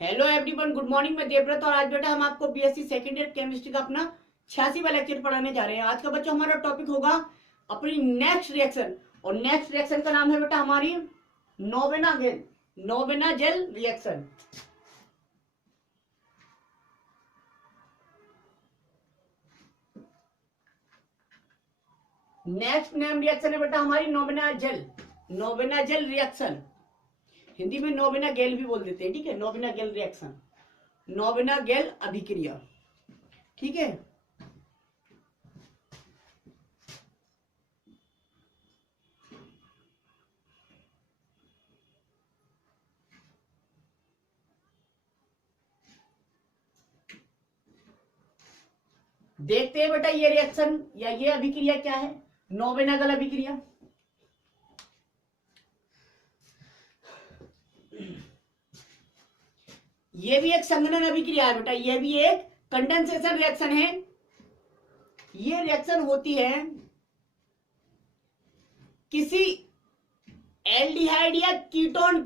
Hello everyone, good morning. मैं देवव्रत और आज बेटा हम आपको बीएससी सेकेंड ईयर केमिस्ट्री का अपना 86वां लेक्चर पढ़ाने जा रहे हैं। आज का बच्चों हमारा टॉपिक होगा अपनी नेक्स्ट रिएक्शन, और नेक्स्ट रिएक्शन का नाम है बेटा हमारी Knoevenagel reaction. Next name reaction है बेटा हमारी नोवेना जेल रिएक्शन। हिंदी में नोवेना गेल भी बोल देते हैं, ठीक है। नोवेना गेल रिएक्शन, नोवेना गेल अभिक्रिया, ठीक है। देखते हैं बेटा ये रिएक्शन या ये अभिक्रिया क्या है, नोवेना गेल अभिक्रिया। ये भी एक संघनन अभिक्रिया है बेटा, ये भी एक कंडेंसेशन रिएक्शन है। ये रिएक्शन होती है किसी एल्डिहाइड या कीटोन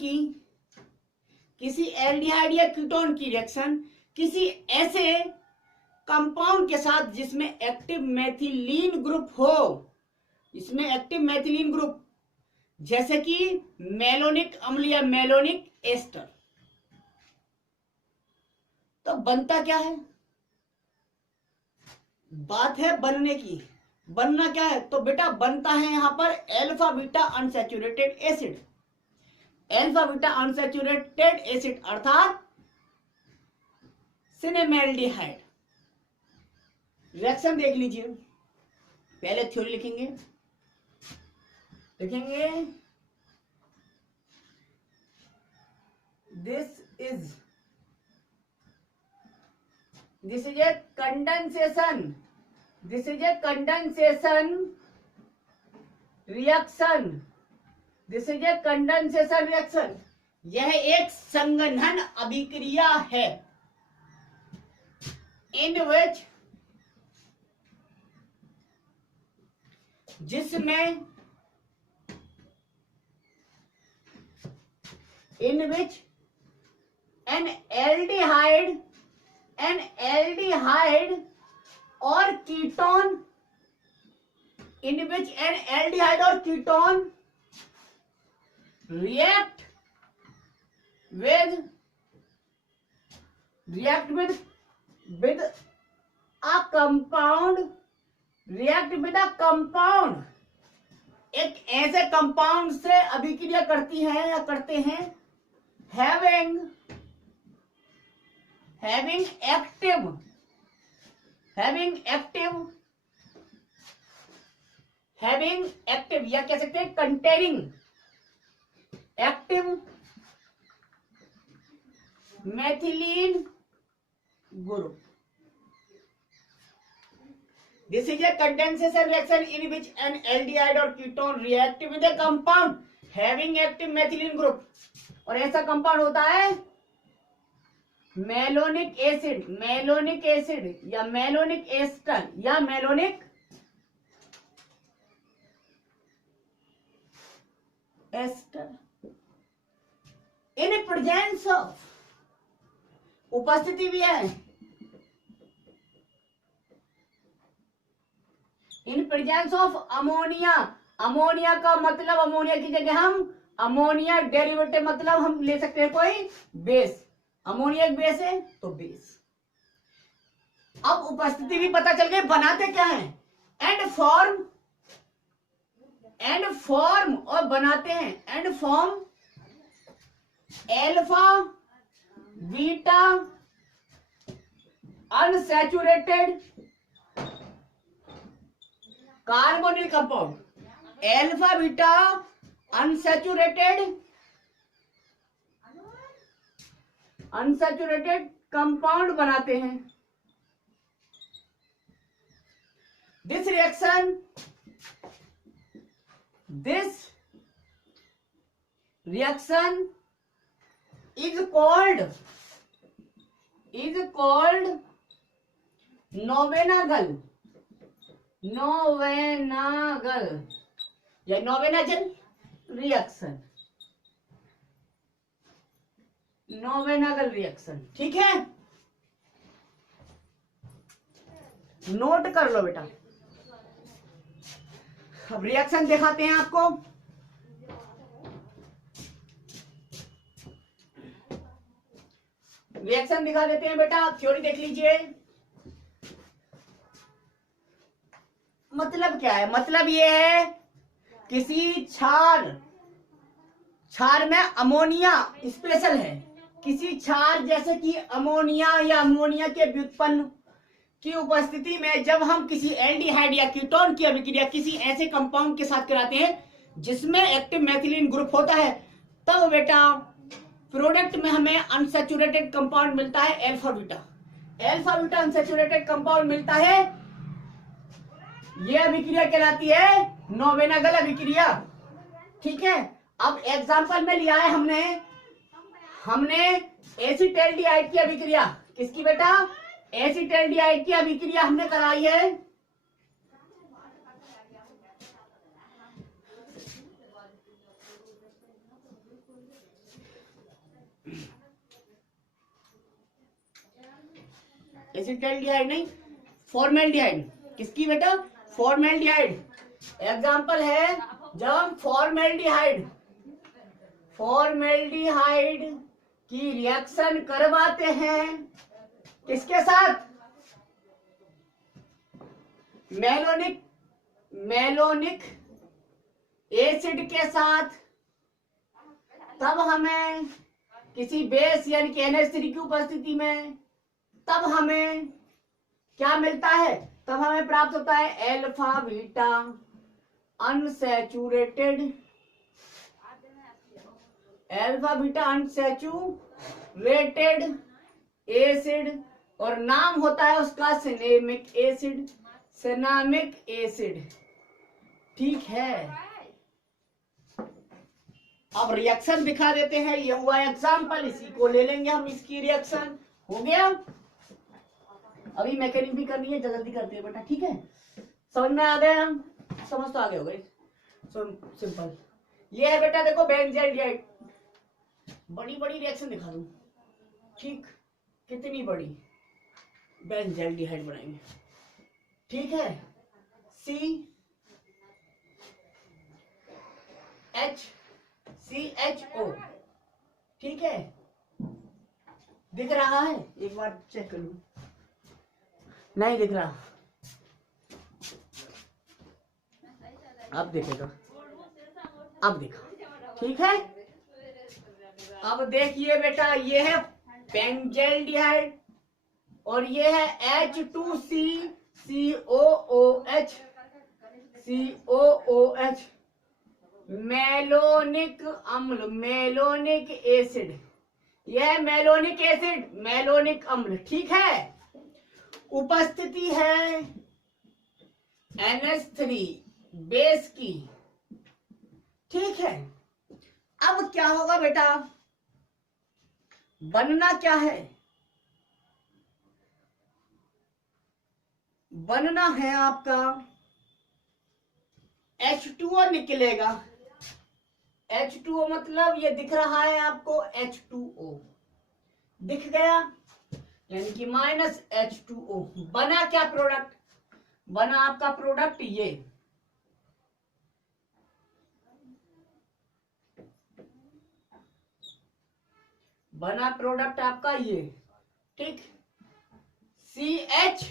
की रिएक्शन किसी ऐसे कंपाउंड के साथ जिसमें एक्टिव मेथिलीन ग्रुप हो, इसमें एक्टिव मेथिलीन ग्रुप, जैसे कि मेलोनिक अम्ल या मेलोनिक एस्टर। तो बनता क्या है, बात है बनने की। बनना क्या है तो बेटा बनता है यहां पर alpha beta unsaturated acid. Alpha beta unsaturated acid अर्थात सिनेमेल्डिहाइड। रिएक्शन देख लीजिए, पहले थ्योरी लिखेंगे। This is a condensation reaction। यह एक संघनन अभिक्रिया है in which जिसमें an aldehyde और ketone react with a compound, एक ऐसे कंपाउंड से अभिक्रिया करती है या करते हैं having active या कह सकते हैं containing active methylene group। This is a condensation reaction in which an aldehyde or ketone react with a compound having active methylene group। और ऐसा कंपाउंड होता है मेलोनिक एसिड या मेलोनिक एस्टर या malonic ester in presence of, उपस्थिति भी है, in presence of ammonia. Ammonia का मतलब, अमोनिया की जगह हम अमोनिया डेरिवेटिव मतलब हम ले सकते हैं कोई बेस। अमोनिया एक बेस है तो बेस। अब उपस्थिति भी पता चल गई, बनाते क्या है एंड फॉर्म और बनाते हैं and form alpha beta unsaturated carbonyl compound. Alpha beta unsaturated compound बनाते हैं। This reaction is called Knoevenagel या Knoevenagel reaction. Knoevenagel reaction. ठीक है, नोट कर लो बेटा। अब रिएक्शन दिखाते हैं आपको। रिएक्शन दिखा देते हैं बेटा, थ्योरी देख लीजिए। मतलब क्या है? मतलब ये है किसी क्षार में अमोनिया स्पेशल है, किसी क्षार जैसे कि अमोनिया या अमोनिया के व्युत्पन्न की उपस्थिति में जब हम किसी एल्डिहाइड या कीटोन की अभिक्रिया किसी ऐसे कंपाउंड के साथ कराते हैं जिसमें एक्टिव मैथिलीन ग्रुप होता है, तब बेटा प्रोडक्ट में हमें अनसैचुरेटेड कंपाउंड मिलता है alpha beta. Alpha beta unsaturated compound मिलता है, यह अभिक्रिया कहलाती है नोवेनागल अभिक्रिया। ठीक है, अब एग्जांपल में लिया है हमने एसिटाल्डिहाइड की अभिक्रिया। किसकी बेटा? एसिटाल्डिहाइड की अभिक्रिया हमने कराई है एसिटाल्डिहाइड नहीं, फॉर्मेल्डिहाइड। किसकी बेटा? फॉर्मेल्डिहाइड। एग्जांपल है जब हम फॉर्मेल्डिहाइड की रिएक्शन करवाते हैं किसके साथ? मेलोनिक एसिड के साथ, तब हमें किसी बेस यानी कि NH3 की उपस्थिति में तब हमें क्या मिलता है? तब हमें प्राप्त होता है अल्फा बीटा अनसैचुरेटेड एसिड, और नाम होता है उसका सिनेमिक एसिड। ठीक है, अब रिएक्शन दिखा देते हैं। ये हुआ एग्जांपल, इसी को ले लेंगे हम, इसकी रिएक्शन हो गया। अभी मैकेनिक भी करनी है, जल्दी करते हैं बेटा। ठीक है, समझ में आ गया? समझ तो आगे हो गई, सिंपल। ये है बेटा, देखो बेंजाइड। बड़ी रिएक्शन दिखा दूं। ठीक, कितनी बड़ी? बेंजाइड बनाएंगे। ठीक है, CHO। ठीक है, दिख रहा है? एक बार चेक कर लूं। नहीं दिख रहा, अब दिखेगा, अब देखा। ठीक है, अब देखिए बेटा, ये है बेंजाइड और ये है COOH, मेलोनिक अम्ल, मेलोनिक एसिड। यह मेलोनिक एसिड, मेलोनिक अम्ल। ठीक है, उपस्थिति है NH3 बेस की। ठीक है, अब क्या होगा बेटा? बनना क्या है? बनना है आपका H2O निकलेगा। H2O मतलब ये दिख रहा है आपको, H2O दिख गया, यानी कि -H2O। बना क्या प्रोडक्ट? बना आपका प्रोडक्ट ये, बना प्रोडक्ट आपका ये। ठीक, CH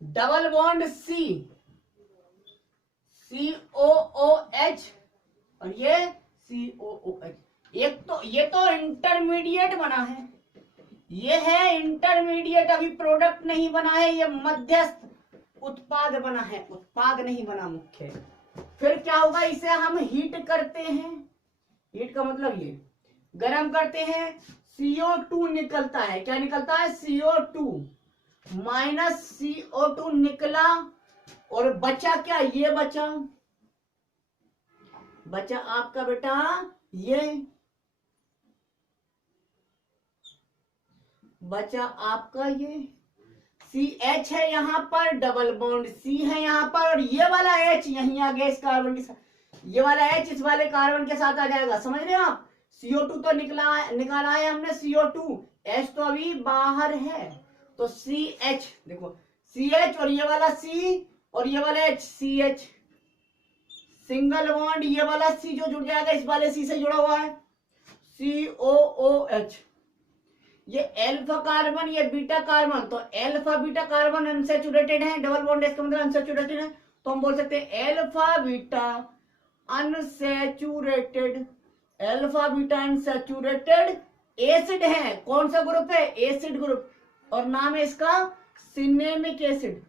double bond C, COOH और ये COOH। एक तो ये तो इंटरमीडिएट बना है, ये है इंटरमीडिएट, अभी प्रोडक्ट नहीं बना है, ये मध्यस्थ उत्पाद बना है, उत्पाद नहीं बना मुख्य। फिर क्या होगा? इसे हम हीट करते हैं, हीट का मतलब ये गरम करते हैं, CO2 निकलता है। क्या निकलता है? CO2 -CO2 निकला, और बचा क्या? ये बचा आपका बेटा ये, बचा आपका ये CH है यहाँ पर, डबल बॉन्ड C है यहाँ पर, और ये वाला H यहीं आ गया इस कार्बन के साथ, ये वाला H इस वाले कार्बन के साथ आ जाएगा। समझ रहे हो आप? CO2 तो निकाला है हमने CO2, H तो अभी बाहर है, तो CH देखो, CH और ये वाला C और ये वाला H, CH सिंगल बॉन्ड, ये वाला C जो जुड़ जाएगा इस वाले C से जुड़ा हुआ है, COOH। ये अल्फा कार्बन, ये बीटा कार्बन, तो अल्फा बीटा कार्बन अनसैचुरेटेड है, डबल बॉन्ड इसका मतलब अनसैचुरेटेड है, तो हम बोल सकते हैं alpha beta unsaturated, alpha beta unsaturated acid है। कौन सा ग्रुप है? एसिड ग्रुप, और नाम है इसका सिनेमिक एसिड,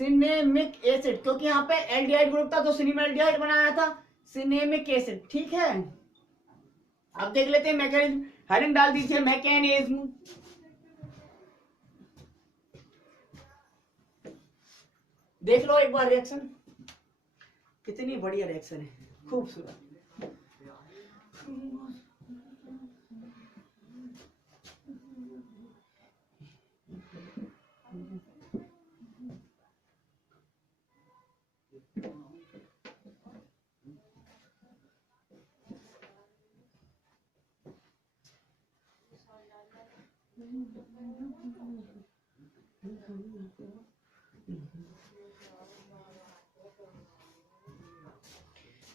सिनेमिक एसिड, क्योंकि यहाँ पे एल्डिहाइड ग्रुप था तो सिनेमाल्डिहाइड बनाया था, सिनेमिक एसिड। ठीक है, अब देख लेते हैं मैकेनिज्म, हेडिंग डाल दीजिए मैकेनिज्म। देख लो एक बार रिएक्शन, कितनी बढ़िया रिएक्शन है, खूबसूरत।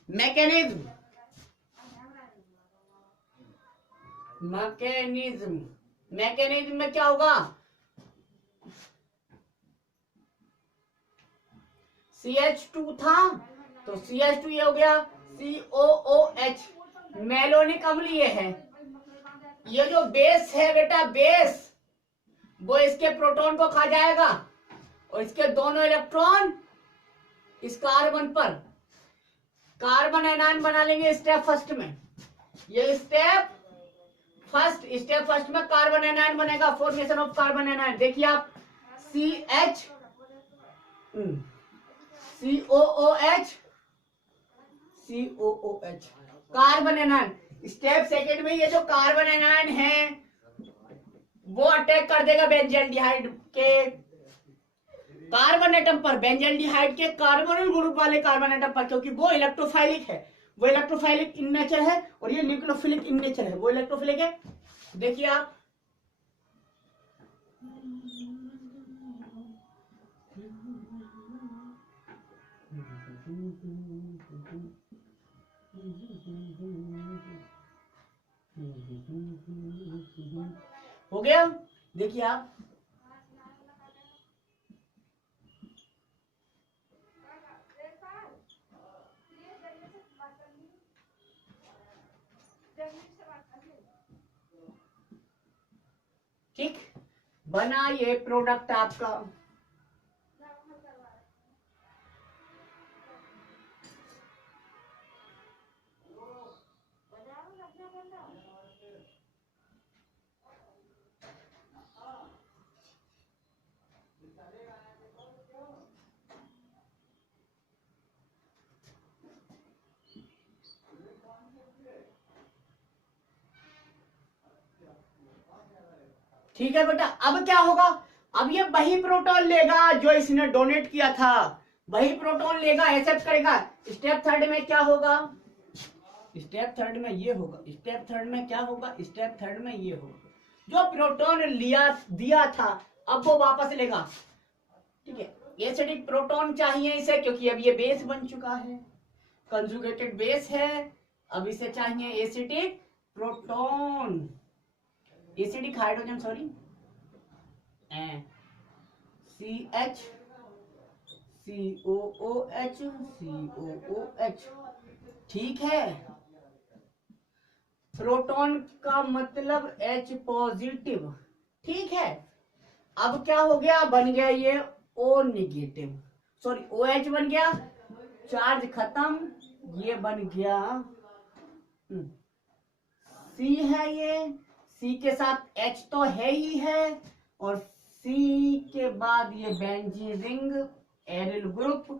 मैकेनिज्म, मैकेनिज्म, मैकेनिज्म में क्या होगा? CH2 था तो CH2 ये हो गया COOH, मेलोनिक अम्ल ये है। ये जो बेस है बेटा, बेस वो इसके प्रोटॉन को खा जाएगा और इसके दोनों इलेक्ट्रॉन इस कार्बन पर कार्बन आयनान बना लेंगे स्टेप फर्स्ट में। ये स्टेप फर्स्ट में कार्बन आयनान बनेगा, फॉर्मेशन ऑफ कार्बन आयनान। देखिए आप CH COOH COOH carbanion. Step second में ये जो कार्बन आयनान है वो अटैक कर देगा बेंजल्डिहाइड के कार्बन एटम पर, बेंजल्डिहाइड के कार्बोनिल ग्रुप वाले कार्बन एटम पर, क्योंकि वो इलेक्ट्रोफाइलिक है, वो इलेक्ट्रोफाइलिक इन नेचर है और ये न्यूक्लियोफिलिक इन नेचर है, वो इलेक्ट्रोफिलिक है। देखिए आप हो गया। देखिए आप ठीक बना ये प्रोडक्ट आपका। ठीक है बेटा, अब क्या होगा? अब ये वही प्रोटॉन लेगा जो इसने डोनेट किया था, वही प्रोटॉन लेगा, एक्सेप्ट करेगा। स्टेप थर्ड में क्या होगा? स्टेप थर्ड में ये होगा, स्टेप थर्ड में क्या होगा? स्टेप थर्ड में ये होगा, जो प्रोटॉन लिया दिया था अब वो वापस लेगा। ठीक है, एसिडिक प्रोटॉन चाहिए इसे, क्योंकि अब ये बेस बन चुका है, कंजुगेटेड बेस है, अब इसे चाहिए acidic proton, acidic hydrogen, sorry, CH COOH COOH। ठीक है, प्रोटॉन का मतलब H पॉजिटिव। ठीक है, अब क्या हो गया? बन गया ये O नेगेटिव, सॉरी OH बन गया, चार्ज खत्म, ये बन गया C है, ये C के साथ H तो है ही है, और C के बाद ये बेंजीन रिंग, एरिल ग्रुप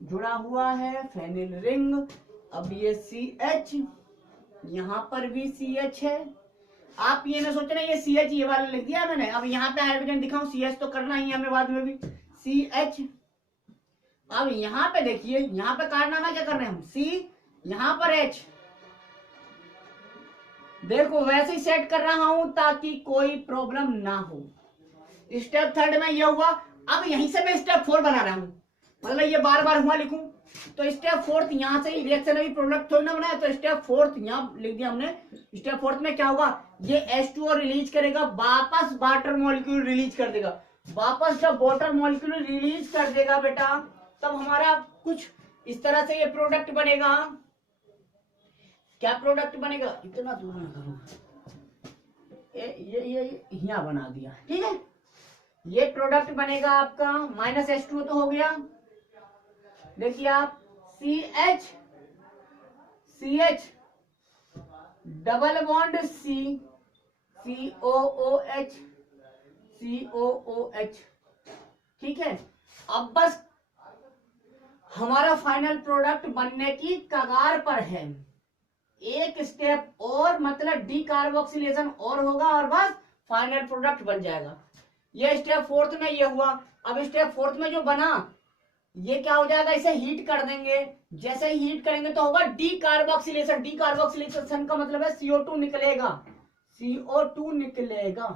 जुड़ा हुआ है, फेनिल रिंग। अब ये CH, यहाँ पर भी CH है। आप ये ना सोचना ये CH ये वाला लिख दिया मैंने, अब यहाँ पे हाइड्रोजन दिखाऊं, CH तो करना ही हमें बाद में भी, CH। अब यहाँ पे देखिए, यहाँ पे कारनामा क्या कर रहे हैं हम, C यहाँ पर H, देखो वैसे ही सेट कर रहा हूं ताकि कोई प्रॉब्लम ना हो। स्टेप थर्ड में ये हुआ। अब यहीं से मैं स्टेप 4 बना रहा हूं, मतलब ये बार बार हुआ लिखूं तो स्टेप 4 यहां से ही रिएक्शन अभी प्रोडक्ट थोड़ी ना बनाया, तो स्टेप 4 यहां लिख दिया हमने। स्टेप 4 में क्या होगा, ये H2O रिलीज करेगा, वापस वाटर मॉलिक्यूल रिलीज कर देगा। वापस जब वाटर मॉलिक्यूल रिलीज कर देगा बेटा, तब हमारा कुछ इस तरह से ये प्रोडक्ट बनेगा। क्या प्रोडक्ट बनेगा, इतना दूर ना करो, ये यहाँ बना दिया, ठीक है। ये प्रोडक्ट बनेगा आपका -H2O तो हो गया। देखिए आप CH डबल बॉन्ड COOH, ठीक है। अब बस हमारा फाइनल प्रोडक्ट बनने की कगार पर है। एक स्टेप और, मतलब डीकार्बोक्सिलेशन और होगा और बस फाइनल प्रोडक्ट बन जाएगा। ये स्टेप 4 में ये हुआ। अब स्टेप 4 में जो बना ये क्या हो जाएगा, इसे हीट कर देंगे। जैसे ही हीट करेंगे तो होगा डीकार्बोक्सिलेशन। डीकार्बोक्सिलेशन का मतलब है CO2 निकलेगा, CO2 निकलेगा,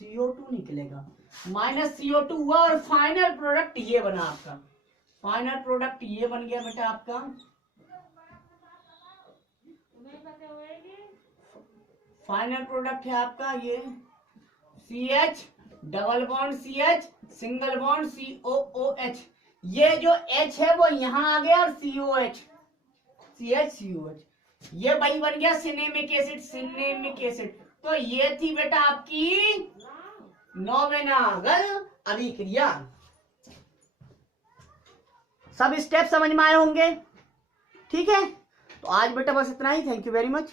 CO2 निकलेगा, -CO2 हुआ और फाइनल प्रोडक्ट ये बना आपका। फाइनल प्रोडक्ट ये बन गया बेटा आपका। फाइनल प्रोडक्ट है आपका ये CH double bond CH single bond COOH। ये जो H है वो यहां आ गया और COH CH ये वही बन गया सिनेमिक एसिड। सिनेमिक एसिड तो ये थी बेटा आपकी नोवेनागल अभिक्रिया। सब स्टेप समझ में आए होंगे, ठीक है। तो आज बेटा बस इतना ही। Thank you very much.